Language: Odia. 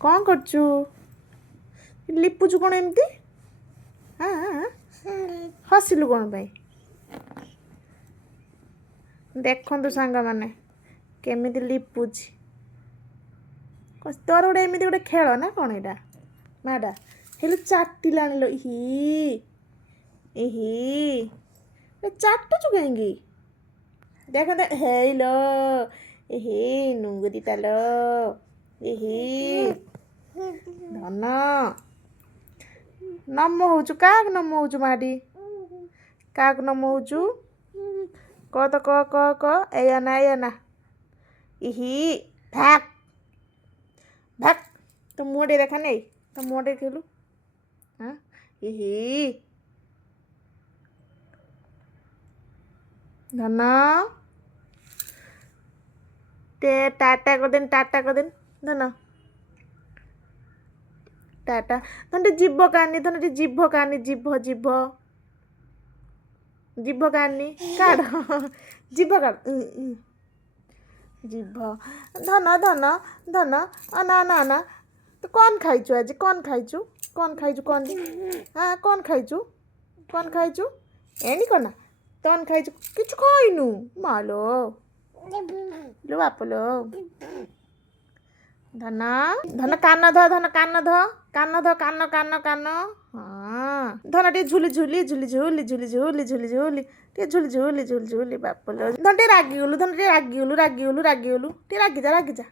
କ'ଣ କରୁଛୁ? ଲିପୁଛୁ କ'ଣ ଏମିତି? ହଁ ହସିଲୁ କ'ଣ ପାଇଁ? ଦେଖନ୍ତୁ ସାଙ୍ଗମାନେ କେମିତି ଲିପୁଛି। ତୋର ଗୋଟେ ଏମିତି ଗୋଟେ ଖେଳ ନା କ'ଣ ଏଇଟା? ମାଡ଼ା ହେଲେ ଚାଟିଲାଣି ଲୋ। ଇହି ଚାଟୁଛୁ କାହିଁକି? ଦେଖ ହେଇଲୋ ନୁଙ୍ଗୁରିଟା ଲୋ। ଧନ ନମ ହଉଛୁ କାହାକୁ ନମ ହଉଛୁ? ମାଡ଼ି କାହାକୁ ନମ ହଉଛୁ? କହ ତ କହ ଏଇଆ ନା। ଭାକ୍ ଭାକ୍ ତୋ ମୁହଁ ଟିକେ ଦେଖା ନେଇ, ତୋ ମୁହଁ ଟିକେ ଖେଳୁ। ହଁ ଧନ ଟେ ଟାଟା କରିଦେନି ଧନ ଟାଟା। ଧନ ଟିକେ ଜିଭ କାନି, ଜିଭ କାନି କାଢ଼। ଜିଭ କାଢ଼। ଜିଭ ଧନ ନା ତୁ କ'ଣ ଖାଇଛୁ ଆଜି? କ'ଣ ଖାଇଛୁ? ହଁ କ'ଣ ଖାଇଛୁ? ଏଣି କ'ଣ ଖାଇଛୁ? କିଛି ଖାଇନୁ ମାଲୋ ଲୋ ବାପଲୋ। ଧନ କାନ ଧ। ହଁ ଧନ ଟିକେ ଝୁଲି ଟିକେ ଝୁଲି ବାପଲୋ। ଧନ ଟିକେ ରାଗିଗଲୁ ଟିକେ ରାଗିଯା।